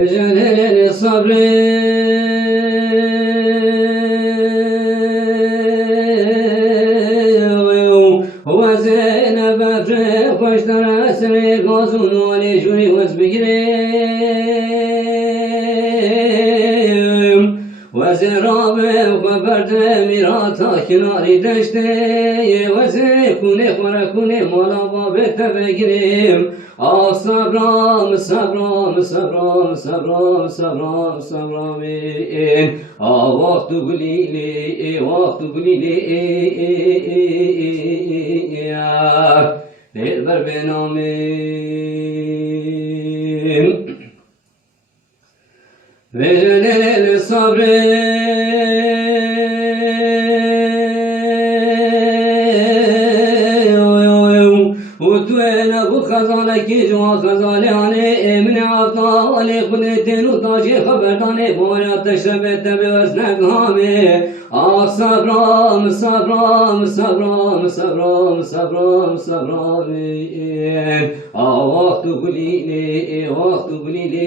جلال الصبر وزينب فريق واشترى سريق وصنوني شوي وزبقريم وزراب وبرد ميراتا كناري دشتي وزيكوني وركوني مولا بابت بقريم صبرام صبرام صبرام صبرام صبرام صبرامين وقت قليلي وقت قليلي للبر بنامين بجلال الصبر وتوين ابو خزانك جوا خزاني من عطاولي خدتين وطاجي خبرتاني بويا تشربت بوزنك هامي صبرام صبرام صبرام صبرام صبرام صبرام وقت قليلي وقت قليلي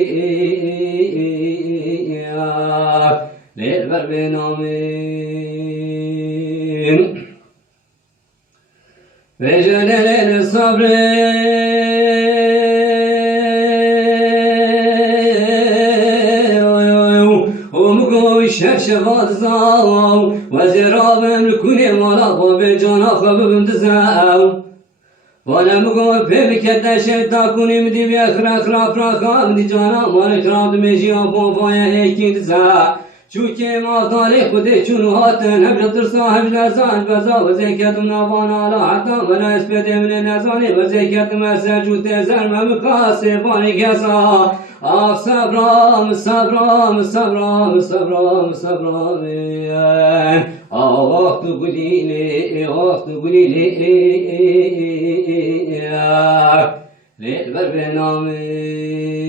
للبر بنامين بجلال الصبر ومقوي الشفشفات زاو وزراب ملكوني ولا باب جانا خبب تزاو وانا مقوي بمكتا شيطا كوني مدي بيخرا خرا فراخا مدي جانا مالك راد ميجي ابو فايا هيكي تزاو چوكي ما طالي خودي چونو هاتن هبجا ترسا هبجا زان بزا وزيكت منافانا لا حتى منا اسبدي من نزاني وزيكت مرسل جوتي زرم مكاسي باني كسا صبرام صبرام صبرام صبرام صبرام وقت قليلي وقت قليلي للبر بنامي